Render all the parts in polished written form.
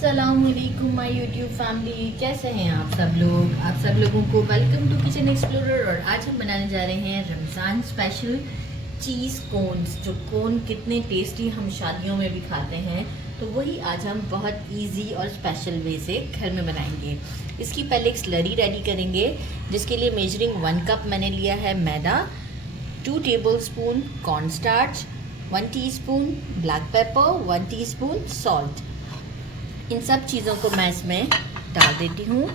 अस्सलामुअलैकुम my YouTube family, कैसे हैं आप सब लोग। आप सब लोगों को वेलकम टू किचन एक्सप्लोरर। और आज हम बनाने जा रहे हैं रमज़ान स्पेशल चीज़ कोन्स। जो कोन कितने टेस्टी हम शादियों में भी खाते हैं, तो वही आज हम बहुत इजी और स्पेशल वे से घर में बनाएंगे। इसकी पहले एक स्लरी रेडी करेंगे, जिसके लिए मेजरिंग 1 कप मैंने लिया है मैदा, 2 tablespoon corn starch, 1 teaspoon black pepper, 1 teaspoon salt. इन सब चीज़ों को मैं इसमें डाल देती हूँ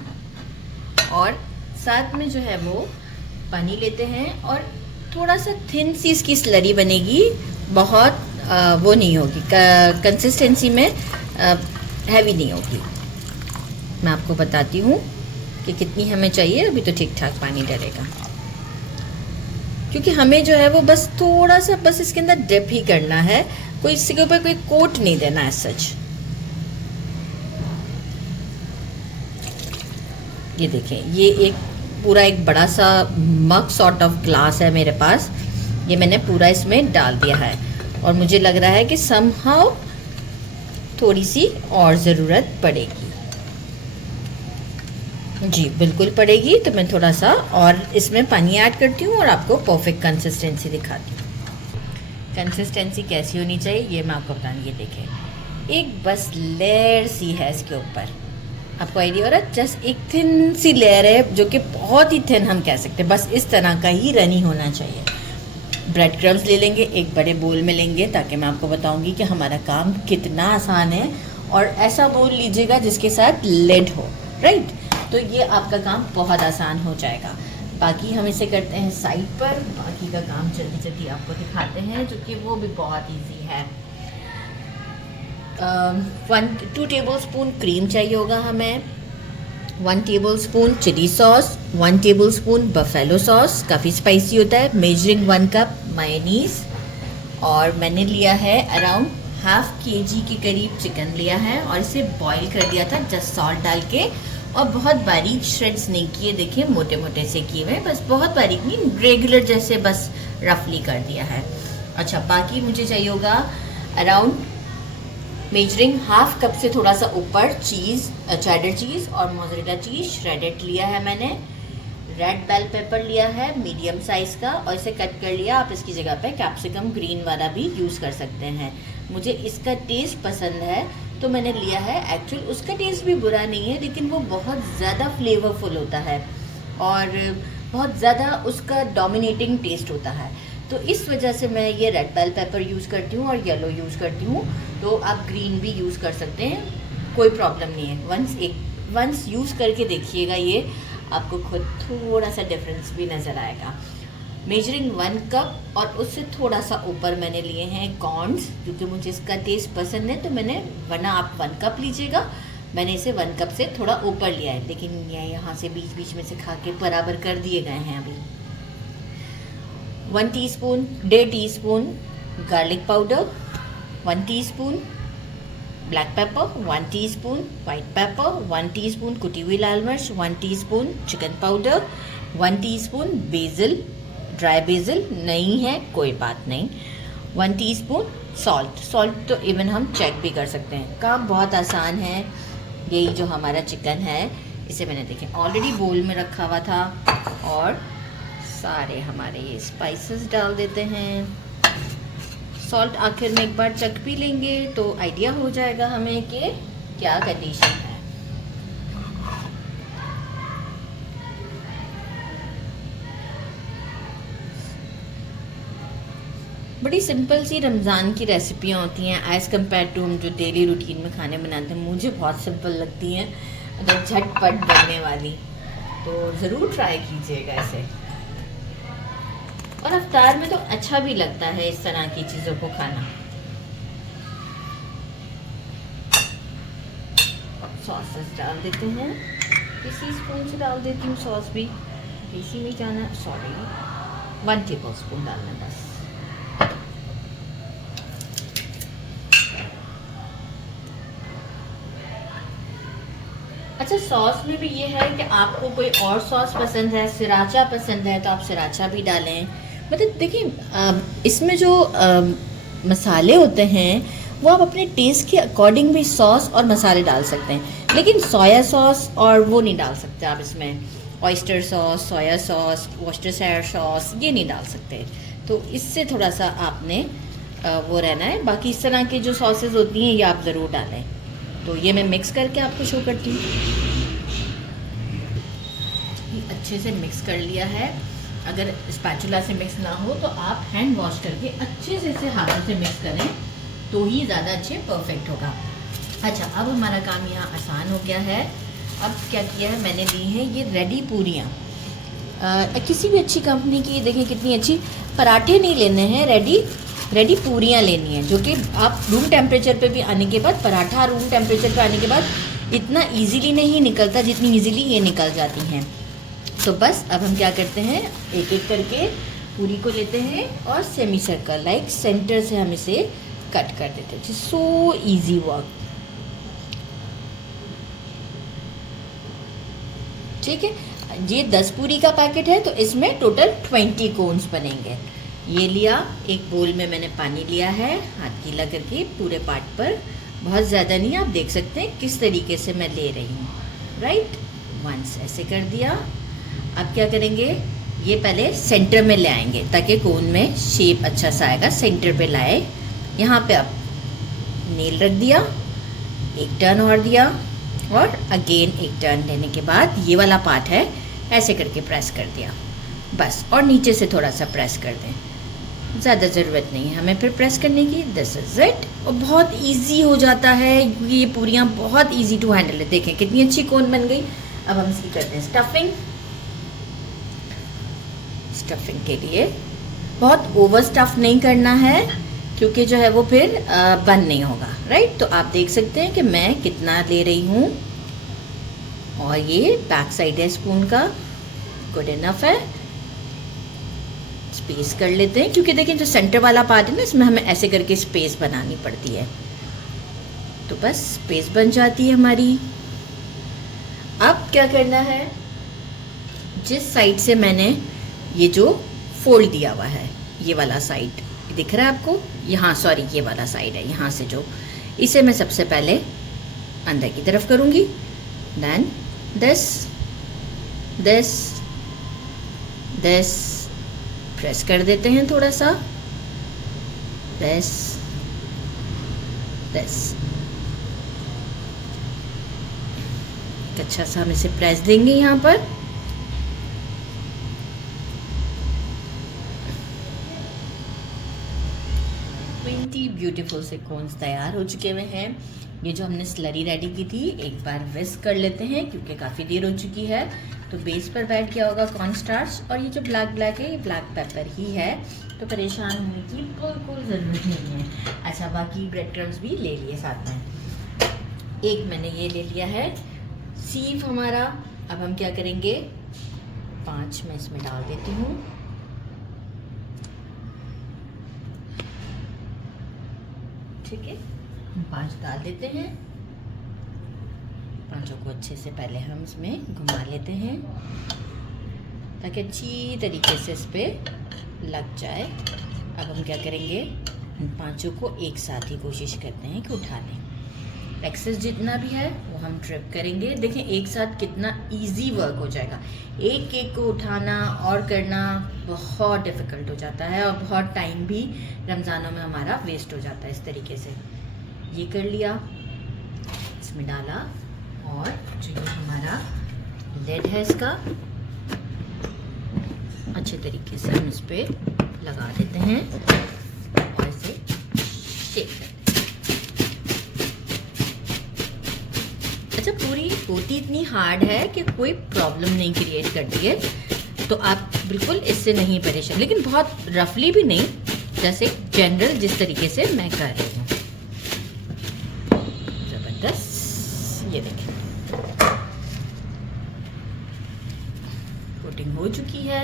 और साथ में जो है वो पानी लेते हैं और थोड़ा सा थिन सी इसकी स्लरी बनेगी। बहुत वो नहीं होगी, कंसिस्टेंसी में हैवी नहीं होगी। मैं आपको बताती हूँ कि कितनी हमें चाहिए। अभी तो ठीक ठाक पानी डलेगा, क्योंकि हमें जो है वो बस थोड़ा सा बस इसके अंदर डिप ही करना है, कोई इसके ऊपर कोई कोट नहीं देना है सच। ये देखें, ये एक पूरा एक बड़ा सा मग सॉर्ट ऑफ ग्लास है मेरे पास। ये मैंने पूरा इसमें डाल दिया है और मुझे लग रहा है कि समहाउ थोड़ी सी और ज़रूरत पड़ेगी। जी बिल्कुल पड़ेगी, तो मैं थोड़ा सा और इसमें पानी ऐड करती हूँ और आपको परफेक्ट कंसिस्टेंसी दिखाती हूँ। कंसिस्टेंसी कैसी होनी चाहिए ये मैं आपको बताऊँ। ये देखें, एक बस लेयर सी है इसके ऊपर, आपको आइडिया हो रहा है। जस्ट एक थिन सी लेयर है, जो कि बहुत ही थिन हम कह सकते हैं। बस इस तरह का ही रनी होना चाहिए। ब्रेड क्रम्स ले लेंगे, एक बड़े बोल में लेंगे, ताकि मैं आपको बताऊंगी कि हमारा काम कितना आसान है। और ऐसा बोल लीजिएगा जिसके साथ लिड हो, राइट, तो ये आपका काम बहुत आसान हो जाएगा। बाकी हम इसे करते हैं साइड पर, बाकी का काम जल्दी जल्दी आपको दिखाते हैं, जो कि वो भी बहुत ईजी है। 2 टेबलस्पून क्रीम चाहिए होगा हमें, 1 tablespoon chilli sauce, 1 tablespoon buffalo sauce, काफ़ी स्पाइसी होता है। मेजरिंग 1 कप मायोनीज, और मैंने लिया है अराउंड ½ kg के करीब चिकन लिया है और इसे बॉईल कर दिया था जस्ट सॉल्ट डाल के। और बहुत बारीक श्रेड्स नहीं किए, देखिए मोटे मोटे से किए हुए, बस बहुत बारीक नहीं, रेगुलर जैसे बस रफली कर दिया है। अच्छा, बाकी मुझे चाहिए होगा अराउंड मेजरिंग ½ कप से थोड़ा सा ऊपर चीज़, चेडर चीज़ और मोज़रेला चीज़ श्रेडेड लिया है मैंने। रेड बेल पेपर लिया है मीडियम साइज़ का और इसे कट कर लिया। आप इसकी जगह पे कैप्सिकम ग्रीन वाला भी यूज़ कर सकते हैं। मुझे इसका टेस्ट पसंद है तो मैंने लिया है। एक्चुअल उसका टेस्ट भी बुरा नहीं है, लेकिन वो बहुत ज़्यादा फ्लेवरफुल होता है और बहुत ज़्यादा उसका डोमिनेटिंग टेस्ट होता है। तो इस वजह से मैं ये रेड बेल पेपर यूज़ करती हूँ और येलो यूज़ करती हूँ। तो आप ग्रीन भी यूज़ कर सकते हैं, कोई प्रॉब्लम नहीं है। वंस यूज़ करके देखिएगा, ये आपको खुद थोड़ा सा डिफरेंस भी नज़र आएगा। मेजरिंग 1 कप और उससे थोड़ा सा ऊपर मैंने लिए हैं कॉर्न्स, क्योंकि मुझे इसका टेस्ट पसंद है। तो मैंने, वरना आप 1 कप लीजिएगा, मैंने इसे 1 कप से थोड़ा ऊपर लिया है, लेकिन ये यहाँ से बीच बीच में से खा के बराबर कर दिए गए हैं अभी। 1 teaspoon, 1.5 teaspoon garlic powder, 1 teaspoon black pepper, 1 teaspoon white paper, 1 teaspoon कुटी हुई लाल मिर्च, 1 teaspoon chicken powder, 1 teaspoon BECIL, dry BECIL नहीं है कोई बात नहीं, 1 टीस्पून सॉल्ट तो इवन हम चेक भी कर सकते हैं। काम बहुत आसान है। यही जो हमारा चिकन है, इसे मैंने देखें ऑलरेडी बोल में रखा हुआ था और सारे हमारे ये स्पाइसेस डाल देते हैं। सॉल्ट आखिर में एक बार चख भी लेंगे तो आइडिया हो जाएगा हमें कि क्या कंडीशन है। बड़ी सिंपल सी रमज़ान की रेसिपियाँ होती हैं एज़ कम्पेयर टू हम जो डेली रूटीन में खाने बनाते हैं। मुझे बहुत सिंपल लगती हैं, अगर झटपट बनने वाली, तो ज़रूर ट्राई कीजिएगा इसे। और अफ्तार में तो अच्छा भी लगता है इस तरह की चीज़ों को खाना। सॉसेस डाल देते हैं, इसी स्पून से डाल देती हूँ सॉस भी, इसी में जाना, सॉरी 1 टेबलस्पून डालना बस। अच्छा, सॉस में भी ये है कि आपको कोई और सॉस पसंद है, सिराचा पसंद है, तो आप सिराचा भी डालें। मतलब देखिए, इसमें जो मसाले होते हैं वो आप अपने टेस्ट के अकॉर्डिंग भी सॉस और मसाले डाल सकते हैं, लेकिन सोया सॉस और वो नहीं डाल सकते आप इसमें, oyster sauce, soya sauce, Worcestershire sauce ये नहीं डाल सकते। तो इससे थोड़ा सा आपने वो रहना है। बाकी इस तरह की जो सॉसेज होती हैं ये आप ज़रूर डालें। तो ये मैं मिक्स करके आपको शो करती हूँ। अच्छे से मिक्स कर लिया है। अगर स्पैचुला से मिक्स ना हो तो आप हैंड वॉश करके अच्छे से इसे हाथों से मिक्स करें तो ही ज़्यादा अच्छे परफेक्ट होगा। अच्छा, अब हमारा काम यहाँ आसान हो गया है। अब क्या किया है मैंने, ली है ये रेडी पूरियाँ, किसी भी अच्छी कंपनी की। देखें कितनी अच्छी, पराठे नहीं लेने हैं, रेडी पूरियाँ लेनी है, जो कि आप रूम टेम्परेचर पे भी आने के बाद, पराठा रूम टेम्परेचर पे आने के बाद इतना इजीली नहीं निकलता जितनी इजीली ये निकल जाती हैं। तो बस अब हम क्या करते हैं, एक एक करके पूरी को लेते हैं और सेमी सर्कल लाइक सेंटर से हम इसे कट कर देते हैं। सो इजी वर्क, ठीक है। ये 10 पूरी का पैकेट है तो इसमें टोटल 20 कोन्स बनेंगे। ये लिया, एक बोल में मैंने पानी लिया है, हाथ गीला करके पूरे पार्ट पर, बहुत ज़्यादा नहीं, आप देख सकते हैं किस तरीके से मैं ले रही हूँ, राइट। वंस ऐसे कर दिया। अब क्या करेंगे, ये पहले सेंटर में ले आएंगे ताकि कोन में शेप अच्छा सा आएगा, सेंटर पे लाए। यहाँ पे अब नेल रख दिया, एक टर्न और दिया और अगेन एक टर्न लेने के बाद ये वाला पार्ट है ऐसे करके प्रेस कर दिया बस, और नीचे से थोड़ा सा प्रेस कर दें, ज़्यादा ज़रूरत नहीं है हमें फिर प्रेस करने की। This is it. और बहुत इजी हो जाता है क्योंकि ये पूरियाँ बहुत इजी टू हैंडल है। देखें कितनी अच्छी कोन बन गई। अब हम इसकी करते हैं स्टफिंग। स्टफिंग के लिए बहुत ओवर स्टफ नहीं करना है क्योंकि जो है वो फिर बंद नहीं होगा, राइट। तो आप देख सकते हैं कि मैं कितना ले रही हूँ, और ये बैक साइड है स्पून का, गुड इनफ है। स्पेस कर लेते हैं क्योंकि देखिए जो सेंटर वाला पार्ट है ना, इसमें हमें ऐसे करके स्पेस बनानी पड़ती है, तो बस स्पेस बन जाती है हमारी। अब क्या करना है, जिस साइड से मैंने ये जो फोल्ड दिया हुआ है, ये वाला साइड दिख रहा है आपको, यहाँ सॉरी ये वाला साइड है, यहाँ से जो, इसे मैं सबसे पहले अंदर की तरफ करूँगी, देन दिस प्रेस कर देते हैं थोड़ा सा, दिस अच्छा सा हम इसे प्रेस देंगे यहाँ पर। ब्यूटीफुल से कोन्स तैयार हो चुके हुए हैं। ये जो हमने स्लरी रेडी की थी, एक बार विस्क कर लेते हैं क्योंकि काफ़ी देर हो चुकी है। तो बेस पर बैठ गया होगा कॉर्न स्टार्च, और ये जो ब्लैक है ये ब्लैक पेपर ही है, तो परेशान होने की बिल्कुल ज़रूरत नहीं है। अच्छा, बाकी ब्रेड क्रम्स भी ले लिए साथ में, एक मैंने ये ले लिया है सीव हमारा। अब हम क्या करेंगे, 5 मैं इसमें डाल देती हूँ। ठीक है, 5 डाल देते हैं। 5 को अच्छे से पहले हम इसमें घुमा लेते हैं ताकि अच्छी तरीके से इस पर लग जाए। अब हम क्या करेंगे, इन 5 को एक साथ ही कोशिश करते हैं कि उठा लें। एक्सेस जितना भी है वो हम ट्रिप करेंगे। देखें एक साथ कितना इजी वर्क हो जाएगा। एक एक को उठाना और करना बहुत डिफ़िकल्ट हो जाता है, और बहुत टाइम भी रमज़ानों में हमारा वेस्ट हो जाता है। इस तरीके से ये कर लिया, इसमें डाला, और जो ये हमारा लेड है इसका अच्छे तरीके से हम इस पर लगा देते हैं और इसे शेक करते हैं। अच्छा, पूरी होती इतनी हार्ड है कि कोई प्रॉब्लम नहीं क्रिएट करती है, तो आप बिल्कुल इससे नहीं परेशान, लेकिन बहुत रफली भी नहीं, जैसे जनरल जिस तरीके से मैं कर रही हूँ। ज़बरदस्त, ये देखें कोटिंग हो चुकी है।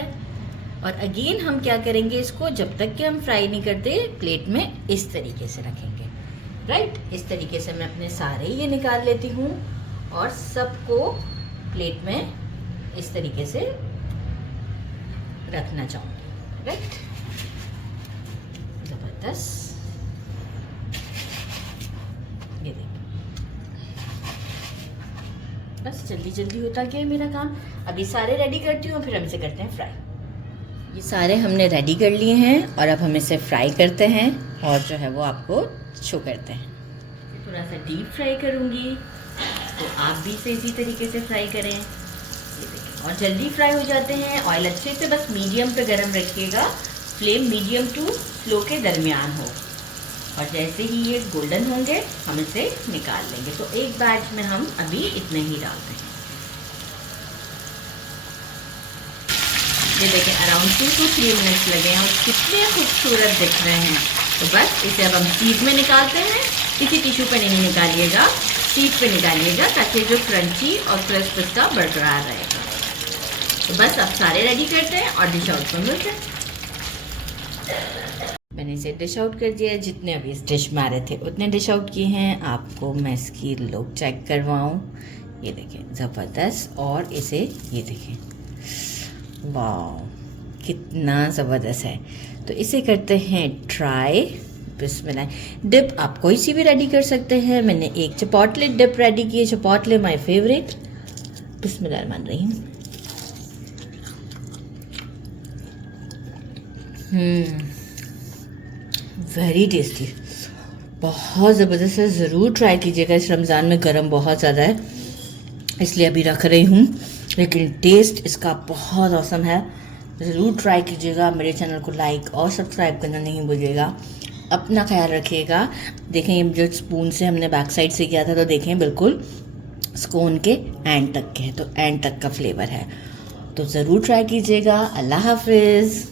और अगेन हम क्या करेंगे, इसको जब तक कि हम फ्राई नहीं करते प्लेट में इस तरीके से रखेंगे, राइट। इस तरीके से मैं अपने सारे ये निकाल लेती हूँ और सबको प्लेट में इस तरीके से रखना चाहूँगी, राइट। ज़बरदस्त। बस जल्दी जल्दी होता गया मेरा काम। अभी सारे रेडी करती हूँ, फिर हम इसे करते हैं फ्राई। ये सारे हमने रेडी कर लिए हैं और अब हम इसे फ्राई करते हैं और जो है वो आपको शो करते हैं। थोड़ा सा डीप फ्राई करूँगी, तो आप भी इसे इसी तरीके से फ्राई करें। ये देखें, और जल्दी फ्राई हो जाते हैं। ऑयल अच्छे से बस मीडियम पे गरम रखिएगा, फ्लेम मीडियम टू स्लो के दरमियान हो। और जैसे ही ये गोल्डन होंगे हम इसे निकाल लेंगे। तो एक बैच में हम अभी इतने ही डालते हैं। ये देखें अराउंड 2 to 3 मिनट्स लगे हैं और कितने खूबसूरत दिख रहे हैं। तो बस इसे अब हम सीध में निकालते हैं। किसी टिश्यू पे नहीं निकालिएगा, सीध पे निकालिएगा ताकि जो क्रंची और क्रिस्प इसका बरकरार रहेगा। तो बस अब सारे रेडी करते हैं और डिश आउट में मिलते हैं। मैंने इसे डिश आउट कर दिया है। जितने अभी इस डिश में आ रहे थे उतने डिश आउट किए हैं। आपको मैं इसकी लुक चेक करवाऊँ। ये देखें ज़बरदस्त। और इसे ये देखें, वाह कितना ज़बरदस्त है। तो इसे करते हैं ट्राई। बिस्मिल्लाह। डिप आप कोई सी भी रेडी कर सकते हैं। मैंने एक चिपोटले डिप रेडी की है। Chipotle my favourite. Bismillah Rahman Rahim. Very tasty, बहुत ज़बरदस्त है। ज़रूर ट्राई कीजिएगा। इस रमज़ान में गरम बहुत ज़्यादा है इसलिए अभी रख रही हूँ, लेकिन टेस्ट इसका बहुत औसम है। ज़रूर ट्राई कीजिएगा। मेरे चैनल को लाइक और सब्सक्राइब करना नहीं भूलिएगा। अपना ख्याल रखिएगा। देखें ये जो स्पून से हमने बैक साइड से किया था, तो देखें बिल्कुल स्कोन के एंड तक के है, तो एंड तक का फ्लेवर है। तो ज़रूर ट्राई कीजिएगा। अल्लाह हाफिज़।